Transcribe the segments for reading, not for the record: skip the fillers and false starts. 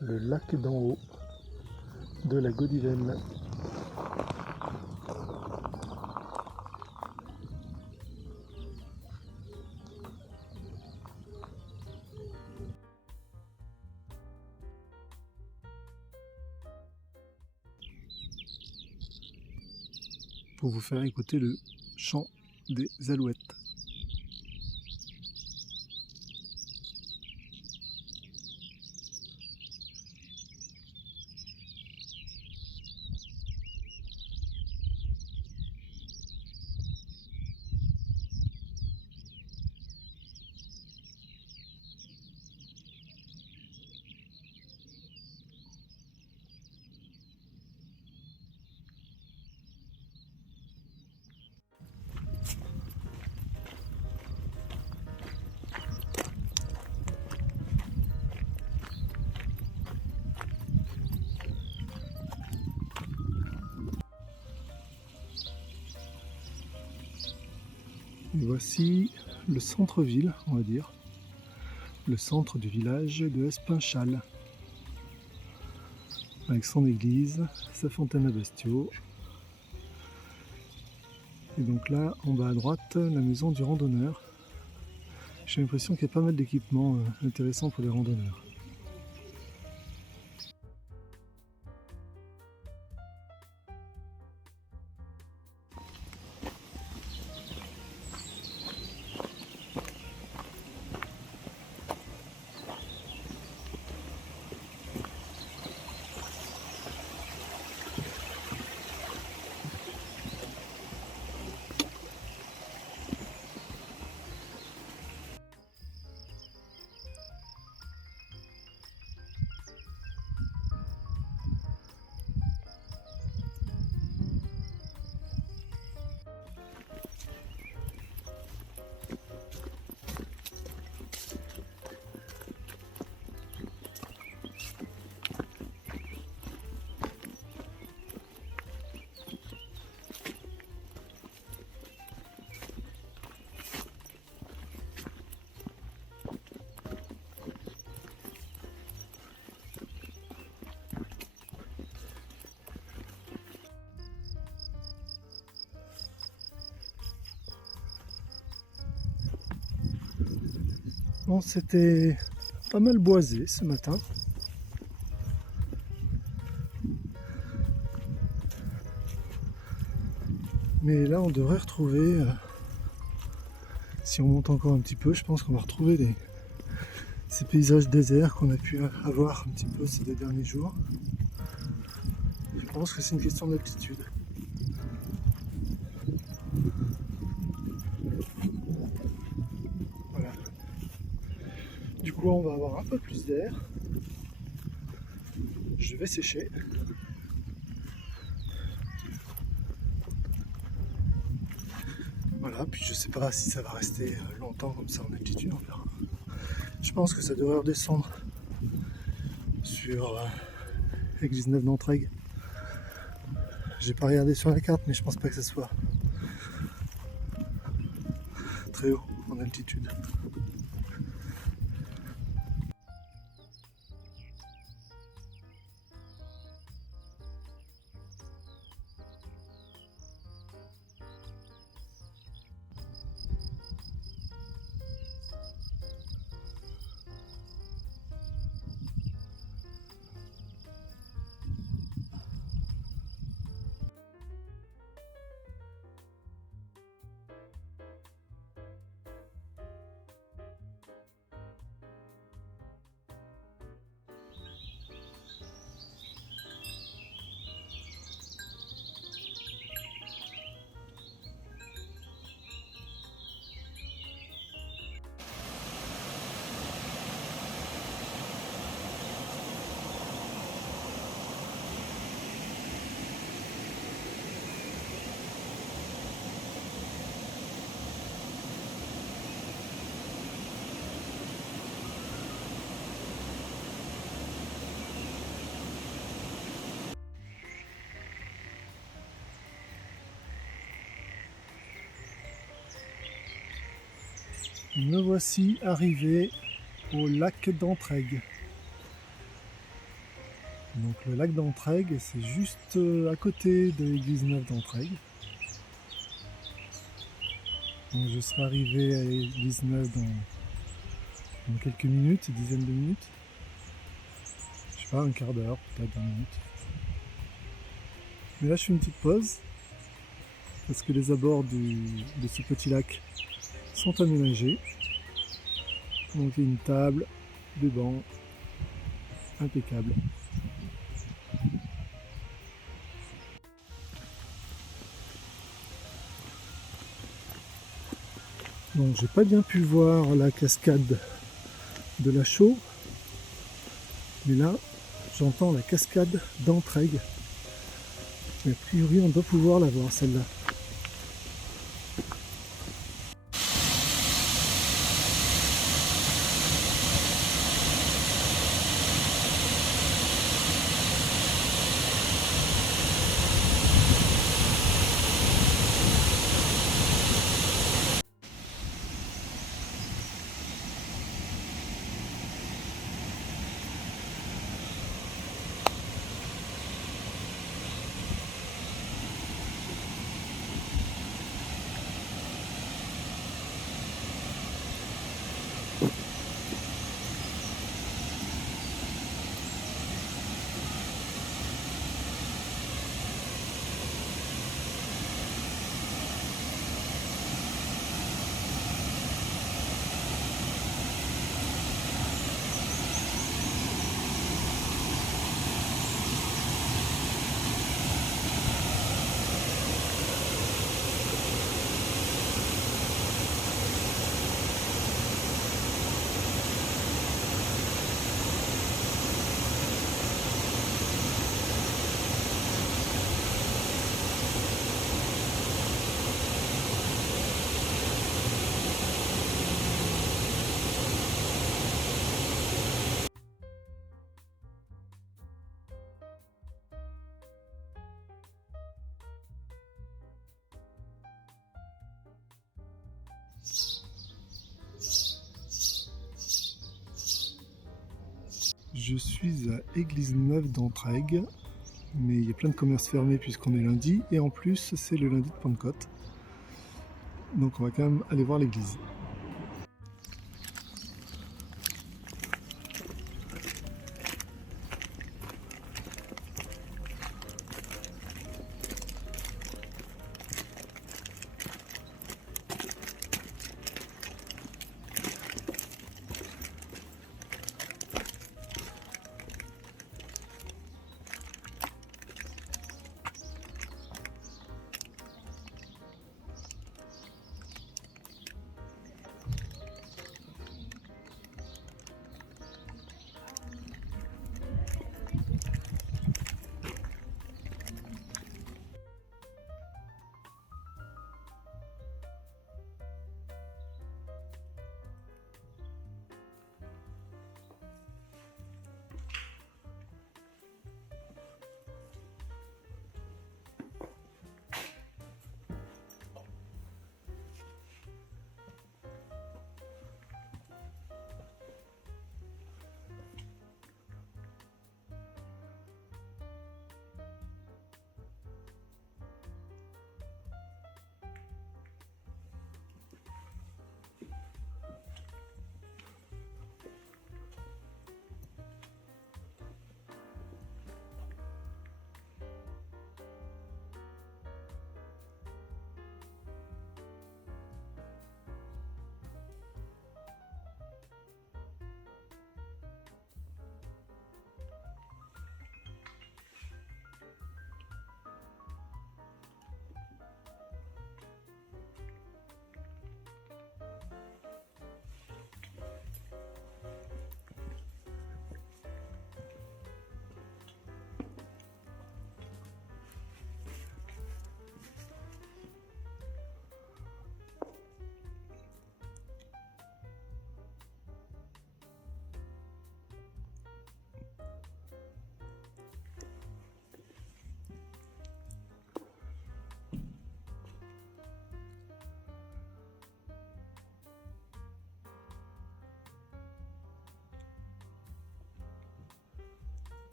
le lac d'en haut de la Gaudivelle. Pour vous faire écouter le chant des alouettes. Et voici le centre-ville, on va dire, le centre du village de Espinchal, avec son église, sa fontaine à bestiaux. Et donc là, en bas à droite, la maison du randonneur. J'ai l'impression qu'il y a pas mal d'équipements intéressants pour les randonneurs. Bon, c'était pas mal boisé ce matin. Mais là, on devrait retrouver, si on monte encore un petit peu, je pense qu'on va retrouver ces paysages déserts qu'on a pu avoir un petit peu ces 2 derniers jours. Je pense que c'est une question d'altitude. Voilà. Du coup, on va avoir un peu plus d'air. Je vais sécher. Voilà, puis je sais pas si ça va rester longtemps comme ça en altitude, on verra. Je pense que ça devrait redescendre sur l'église neuve d'Entraigues. J'ai pas regardé sur la carte, mais je pense pas que ça soit très haut en altitude. Me voici arrivé au lac d'Entraigues. Donc le lac d'Entraigues, c'est juste à côté de l'église neuve d'Entraigues. Donc je serai arrivé à l'église neuve dans quelques minutes, une dizaine de minutes. Je sais pas, un quart d'heure, peut-être 20 minutes. Mais là je fais une petite pause parce que les abords de ce petit lac sont aménagés. Donc il y a une table, des bancs, impeccable. Donc j'ai pas bien pu voir la cascade de la Chaux, mais là j'entends la cascade d'Entraigues. Mais a priori on doit pouvoir la voir celle-là. Je suis à Église Neuve d'Entraigues, mais il y a plein de commerces fermés puisqu'on est lundi, et en plus c'est le lundi de Pentecôte. Donc on va quand même aller voir l'église.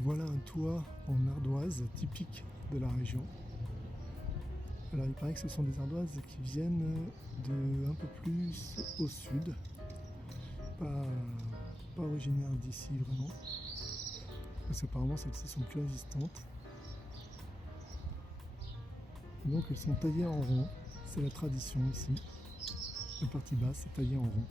voilà un toit en ardoise typique de la région. Alors il paraît que ce sont des ardoises qui viennent de un peu plus au sud, pas originaires d'ici vraiment, parce qu'apparemment celles-ci sont plus résistantes. Donc elles sont taillées en rond, c'est la tradition ici. La partie basse est taillée en rond.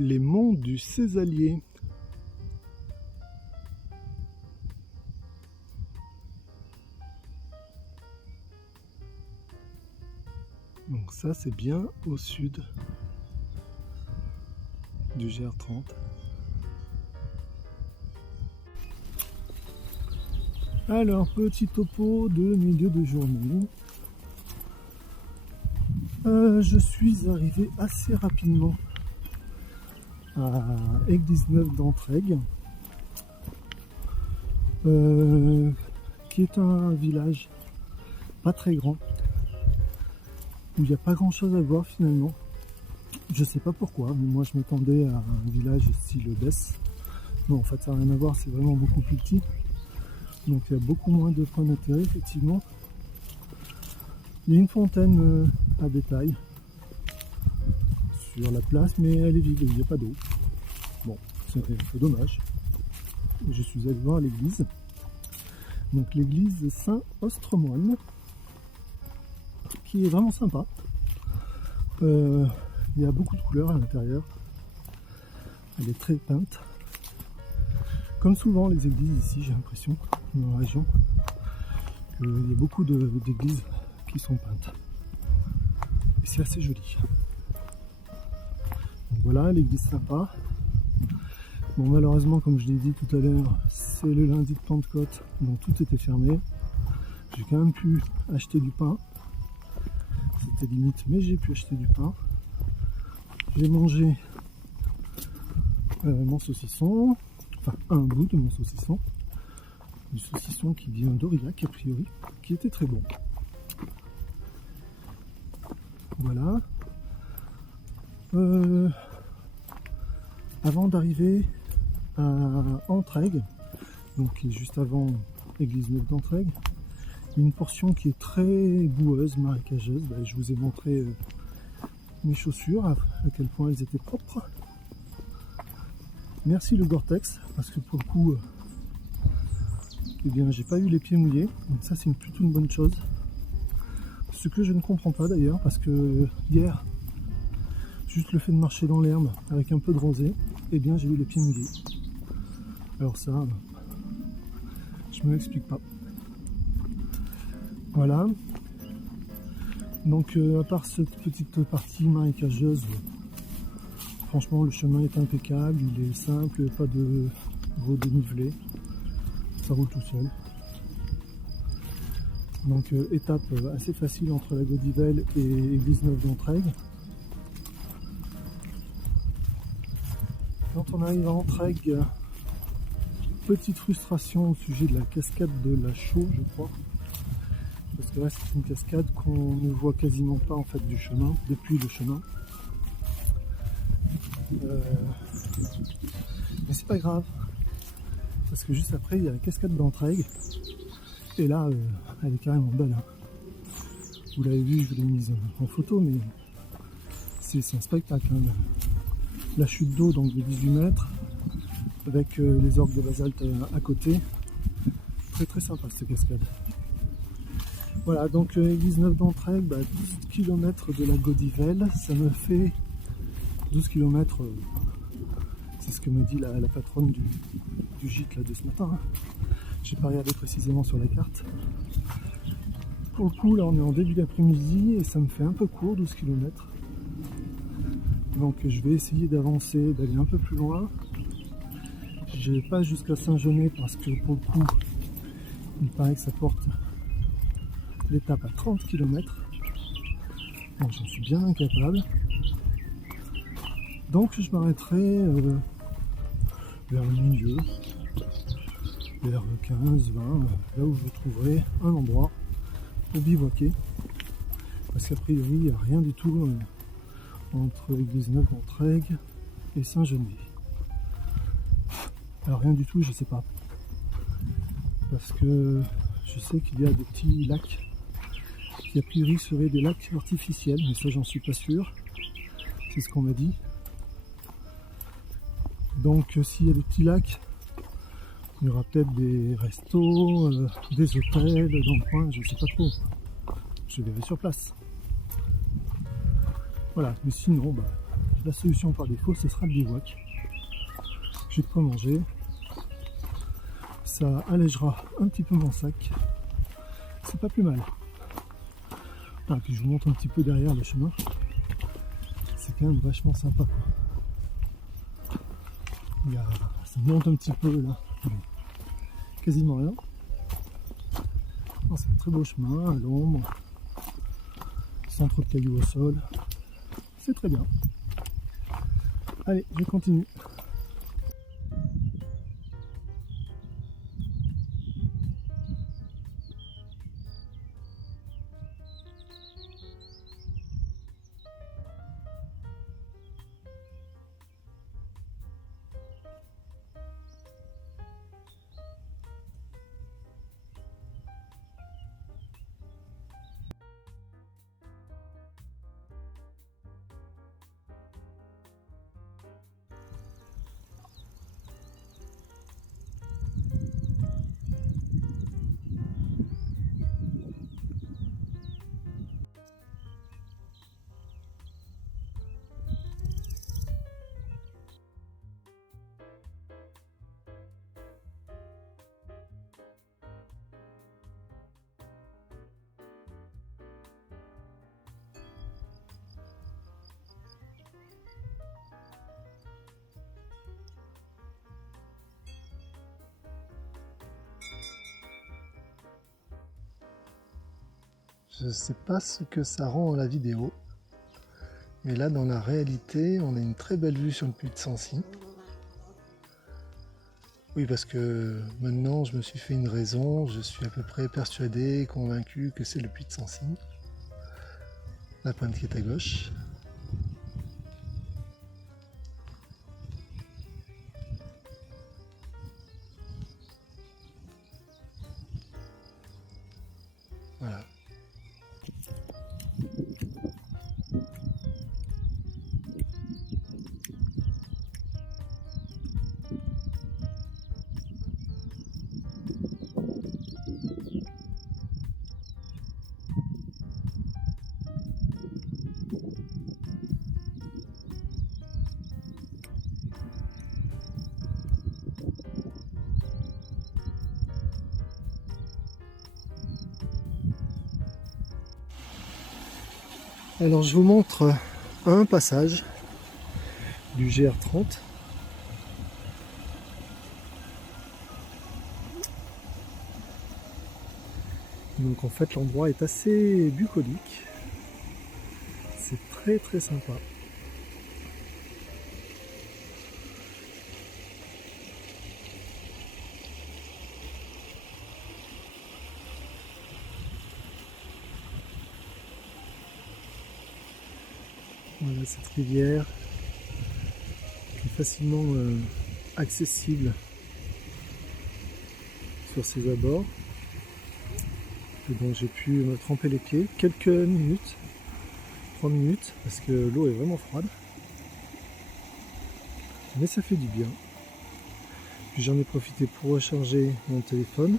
Les monts du Césalier. Donc ça c'est bien au sud du GR30. Alors petit topo de milieu de journée. Je suis arrivé assez rapidement à Église-Neuve d'Entraigues, qui est un village pas très grand, où il n'y a pas grand chose à voir finalement. Je sais pas pourquoi, mais moi je m'attendais à un village style Besse. Non, en fait ça n'a rien à voir, c'est vraiment beaucoup plus petit. Donc il y a beaucoup moins de points d'intérêt effectivement. Il y a une fontaine à détail sur la place, mais elle est vide, il n'y a pas d'eau. Bon, c'est un peu dommage. Je suis allé voir l'église. Donc l'église Saint-Ostremoine, qui est vraiment sympa. Il y a beaucoup de couleurs à l'intérieur. Elle est très peinte. Comme souvent les églises ici, j'ai l'impression, dans la région, qu'il y a beaucoup d'églises qui sont peintes. Et c'est assez joli. Donc voilà, l'église sympa. Bon, malheureusement, comme je l'ai dit tout à l'heure, c'est le lundi de Pentecôte, donc tout était fermé. J'ai quand même pu acheter du pain. C'était limite, mais j'ai pu acheter du pain. J'ai mangé mon saucisson, enfin un bout de mon saucisson. Du saucisson qui vient d'Aurillac a priori, qui était très bon. Voilà. Avant d'arriver à Entraigues, donc qui est juste avant Église-Neuve d'Entraigues, une portion qui est très boueuse, marécageuse. Je vous ai montré mes chaussures, à quel point elles étaient propres. Merci le Gore-Tex, parce que pour le coup, eh bien, j'ai pas eu les pieds mouillés, donc ça c'est plutôt une bonne chose. Ce que je ne comprends pas d'ailleurs, parce que hier, juste le fait de marcher dans l'herbe avec un peu de rosée, eh bien j'ai eu les pieds mouillés. Alors ça, je me l'explique pas. Voilà. Donc à part cette petite partie marécageuse, franchement le chemin est impeccable, il est simple, pas de gros dénivelé, ça roule tout seul. Donc étape assez facile entre la Gaudivelle et Église-Neuve d'Entraigues. Quand on arrive à Entraigues, petite frustration au sujet de la cascade de la Chaux, je crois. Parce que là c'est une cascade qu'on ne voit quasiment pas en fait du chemin, depuis le chemin. Mais c'est pas grave. Parce que juste après il y a la cascade d'Entraigues. Et là, elle est carrément belle. Hein. Vous l'avez vu, je vous l'ai mise en photo, mais c'est un spectacle. Hein. La chute d'eau donc de 18 mètres, avec les orgues de basalte à côté. Très très sympa cette cascade. Voilà, donc Église-Neuve d'Entraigues, 12 km de la Gaudivelle, ça me fait 12 km, c'est ce que me dit la patronne du gîte là, de ce matin. Hein. J'ai pas regardé précisément sur la carte. Pour le coup, là on est en début d'après-midi et ça me fait un peu court, 12 km. Donc je vais essayer d'avancer, d'aller un peu plus loin. Je vais pas jusqu'à Saint-Genès parce que pour le coup, il paraît que ça porte l'étape à 30 km. Donc j'en suis bien incapable. Donc je m'arrêterai vers le milieu, vers 15, 20, là où je trouverai un endroit pour bivouaquer. Parce qu'a priori, il n'y a rien du tout entre l'église Neuve-Montreuil et Saint-Genès. Alors rien du tout, je sais pas. Parce que je sais qu'il y a des petits lacs qui a priori seraient des lacs artificiels, mais ça j'en suis pas sûr. C'est ce qu'on m'a dit. Donc s'il y a des petits lacs, il y aura peut-être des restos, des hôtels dans le coin, je sais pas trop. Je verrai sur place. Voilà, mais sinon, la solution par défaut, ce sera le bivouac. J'ai de quoi manger. Ça allégera un petit peu mon sac. C'est pas plus mal. Ah, puis je vous montre un petit peu derrière le chemin. C'est quand même vachement sympa, quoi. Ça monte un petit peu là. Quasiment rien. C'est un très beau chemin à l'ombre. Sans trop de cailloux au sol. C'est très bien. Allez, je continue. Je ne sais pas ce que ça rend à la vidéo, mais là dans la réalité on a une très belle vue sur le puits de Sancy. Oui, parce que maintenant je me suis fait une raison, je suis à peu près persuadé, convaincu que c'est le puits de Sancy. La pointe qui est à gauche. Voilà. Alors je vous montre un passage du GR30. Donc en fait l'endroit est assez bucolique. C'est très très sympa. Voilà cette rivière qui est facilement accessible sur ses abords. Et donc j'ai pu me tremper les pieds quelques minutes, 3 minutes, parce que l'eau est vraiment froide. Mais ça fait du bien. Puis j'en ai profité pour recharger mon téléphone.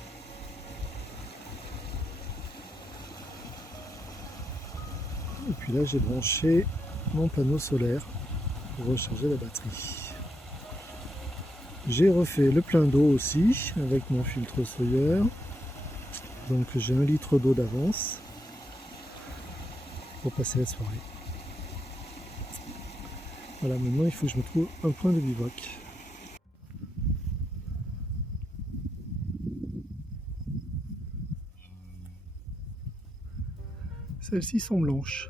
Et puis là j'ai branché mon panneau solaire pour recharger la batterie. J'ai refait le plein d'eau aussi avec mon filtre Sawyer. Donc j'ai 1 litre d'eau d'avance pour passer la soirée. Voilà, maintenant il faut que je me trouve un point de bivouac. Celles-ci sont blanches.